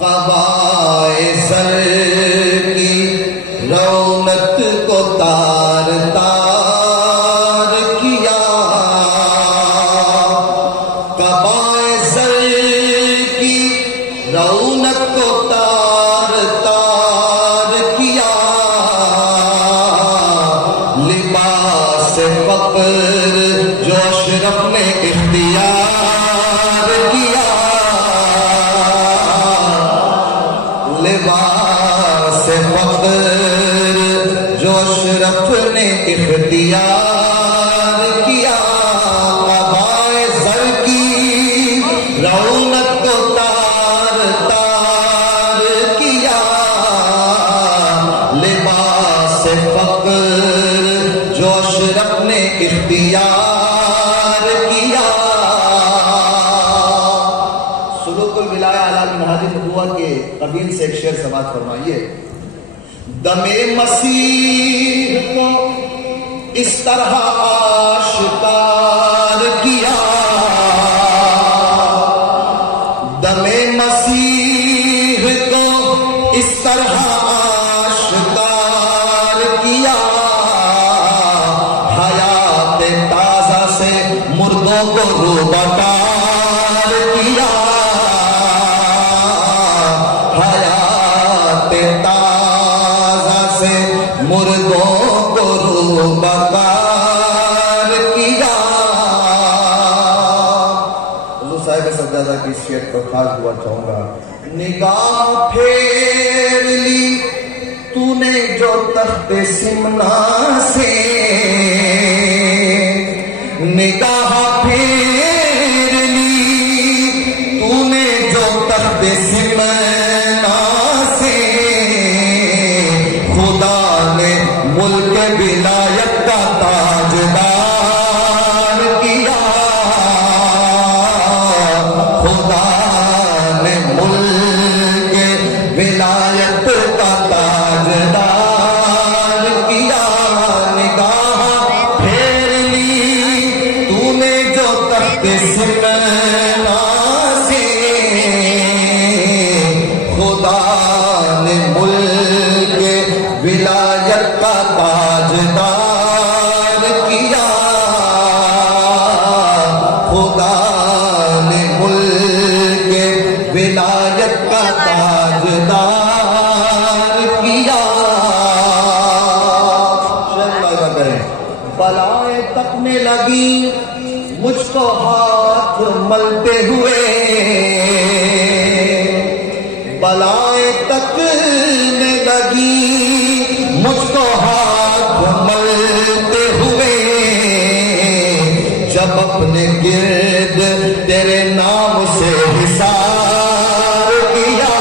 قبائے زر کی رونق کو تار تار کیا، قبائے زر کی رونق کو تار تار کیا، لباس فقر جو اشرف نے اختیار کیا، لباس فقر جو اشرف نے اختیار کیا، قبائے زر کی رونق کو تار تار کیا، لباس فقر جو اشرف نے اختیار کیا۔ سلوک الولایہ علی منہاج نبوت کے قبیل سے ایک شعر سماعت فرمائیے۔ دم مسیح کو اس طرح آشکار کیا، دم مسیح کو اس طرح آشکار کیا، حیات تازہ سے مردوں کو روبکار کیا، حیات تازہ سے مردوں کو روبکار کیا۔ حضور صاحب سجادہ کی اس شعر کو خاص دعا چاہوں گا۔ نگاہ پھیر لی تو نے جو تخت سمنا سے، نگاہ پھیر لی تو نے جو تخت سمنا سے، خدا نے ملک ولایت کا تاجدار کیا، خدا نے ملک ولایت کا تاجدار کیا، نگاہ پھیر لی تو نے جو تخت سمنا سے، خدا نے ملک ولایت کا تاجدار کیا، خدا نے ملک ولایت کا تاجدار کیا۔ بلائیں تکنے لگی مجھ کو ہاتھ ملتے ہوئے، بلائیں تکنے لگی مجھ کو ہاتھ ملتے ہوئے، جب اپنے گرد تیرے نام سے حساب کیا،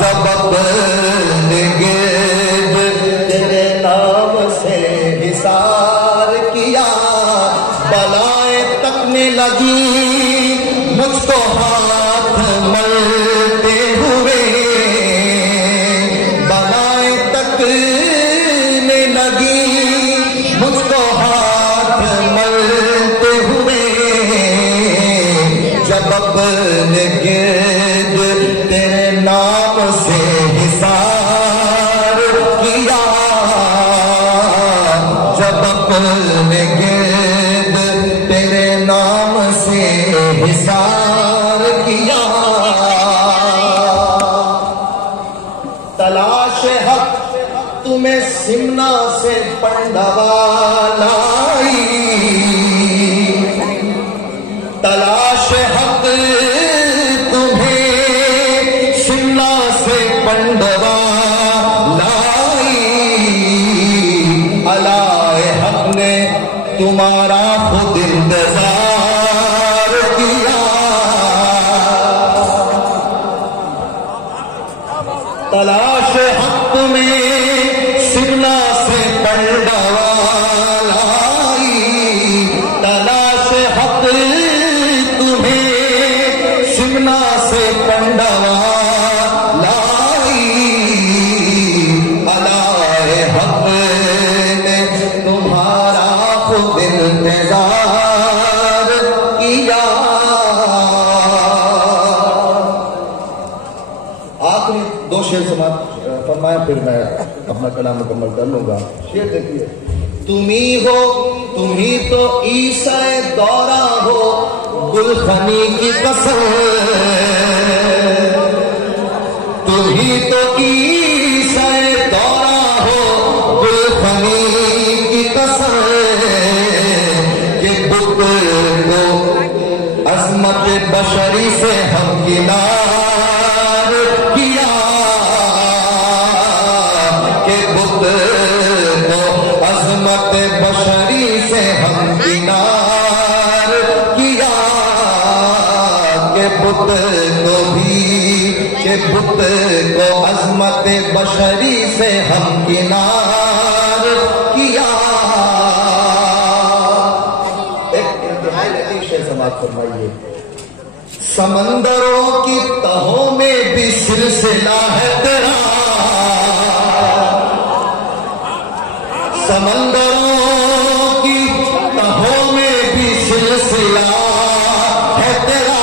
جب اپنے گرد تیرے نام سے حساب کیا، بلائیں تکنے لگی مجھ کو ہاتھ ملتے ہوئے، بلائیں تکنے لگی مجھ کو ہاتھ ملتے ہوئے، جب اپنے گرد تیرے نام سے حساب کیا، جب اپنے گرد تیرے نام سے حساب کیا، تلاش حق تمہیں سمنا سے پنڈوا لائی، تلاش حق تمہیں سمنا سے پنڈوا لائی، علائے حق نے تمہارا خود انتظار کیا، تلاش حق میں سمنا سے پنڈوا لائی، تلاش حق تمہیں سمنا سے پنڈوا لائی، علائے حق نے تمہارا خود انتظار کیا، پھر میں اپنا کلام مکمل کر لوں گا. شعر دیکھیے. تم ہی تو عیسیٰ دورہ ہو گلخنی کی قسم, تم ہی تو عیسیٰ دورہ ہو گلخنی کی قسم, کہ بت کو عظمت بشری سے ہمکنار کیا, کہ بت کو عظمت بشری سے ہمکنار کیا, کہ بت کو عظمت بشری سے ہمکنار کیا. ایک انتہائی لطیف شعر سماعت فرمائیے. سمندروں کی تہوں میں بھی سلسلہ ہے تیرا, سمندروں کی تہوں میں بھی سلسلہ ہے تیرا,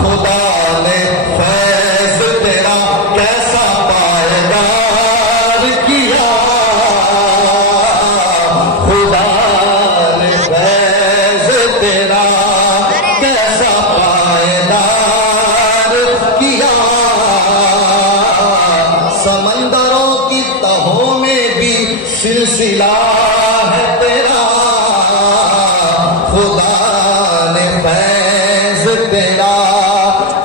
خدا نے فیض تیرا کیسا پائیدار کیا, خدا نے فیض تیرا کیسا پائیدار کیا. سمندروں کی تہوں میں بھی سلسلہ ہے تیرا, خدا نے فیض تیرا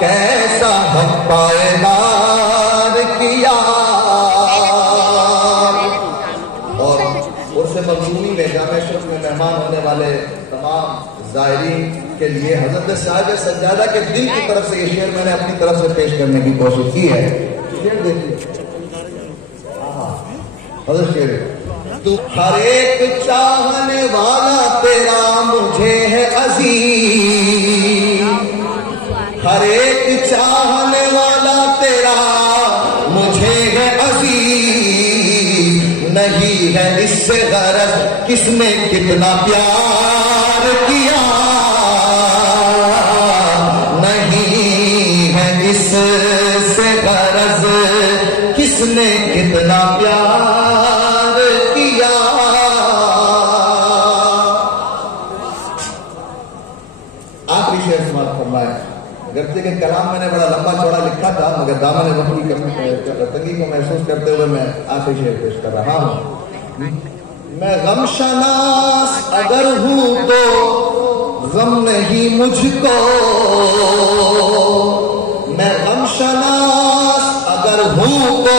کیسا ہم پائیدار کیا. اور اس سے مضمونی میں جامع شرف میں مہمان ہونے والے تمام زائرین کے لیے حضرت صاحب سجادہ کے دل کی طرف سے یہ شعر میں نے اپنی طرف سے پیش کرنے کی کوشش کی ہے. شعر دیکھیے. حضرت شعر. تو ہر ایک چاہنے والا تیرا مجھے ہے عزیز, ہر ایک چاہنے والا تیرا مجھے ہے عزیز, نہیں ہے اس سے غرض کس نے کتنا پیار کیا, نہیں ہے اس سے غرض کس نے کتنا پیار کیا. آخری شعر سماعت فرمائے. گرچہ کہ کلام میں نے بڑا لمبا چوڑا لکھا تھا, مگر دامن وقت کی تنگی کو محسوس کرتے ہوئے میں آخری شعر پیش کر رہا ہوں. میں غم شناس اگر ہوں تو غم نہیں مجھ کو, میں غم شناس اگر ہوں تو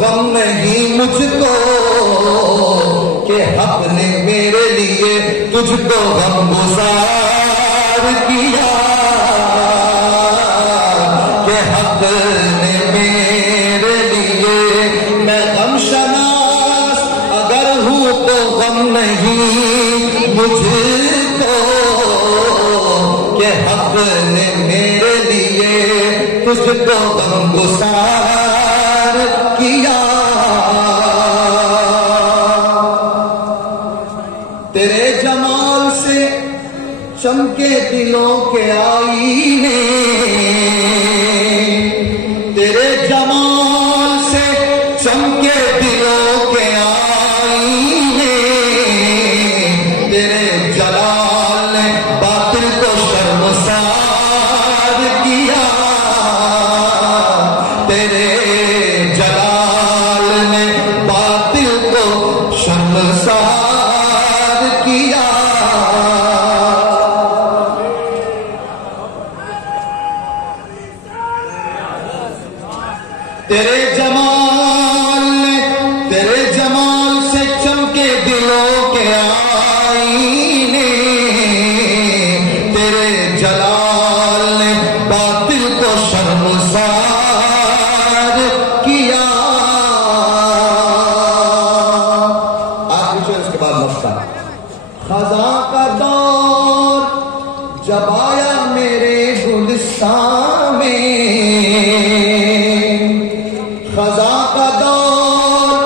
غم نہیں مجھ کو, کہ حق نے میرے لیے تجھ کو غم گزار کیا, کہ حق نے میرے لیے. میں غم شناس اگر ہوں تو غم نہیں مجھ کو, کہ حق نے میرے لیے تجھ کو غم گزار کیا. تیرے جمال سے چمکے دلوں کے آئینے, تیرے جمال سے چمکے دلوں کے آئینے, تیرے جلال نے باطل کو شرمسار کیا, تیرے جلال نے باطل کو شرمسار کیا. تیرے جمال سے چمکے دلوں کے آئینے, تیرے جلال نے باطل کو شرمسار کیا. آخری شعر اس کے بعد مفتا. خزاں کا دور جب آیا میرے گلستان میں, خزاں کا دور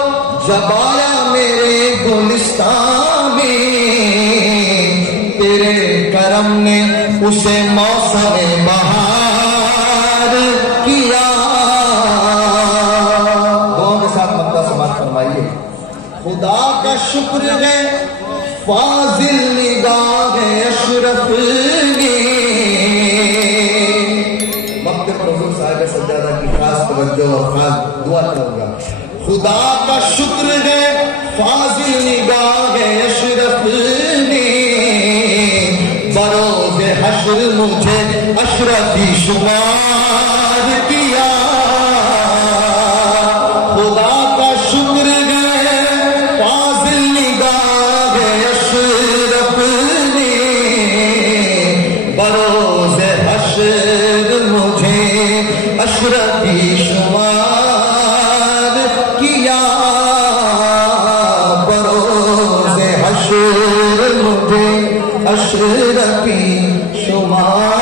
جب آیا میرے گلستان میں, تیرے کرم نے اسے موسم بہار کیا, خدا کا شکر ہے فاضل نگاہ اشرف نے وقت حضور صاحب سجادہ کی خاص توجہ اور خاص دعا کروں گا. خدا کا شکر ہے فاضل نگاہ اشرف نے بروز حشر مجھے اشرفی شمار کیا. خدا کا شکر ہے فاضل نگاہ اشرف نے بروز حشر مجھے اشرفی شمار کیا. بروز حشر مجھے اشرفی شمار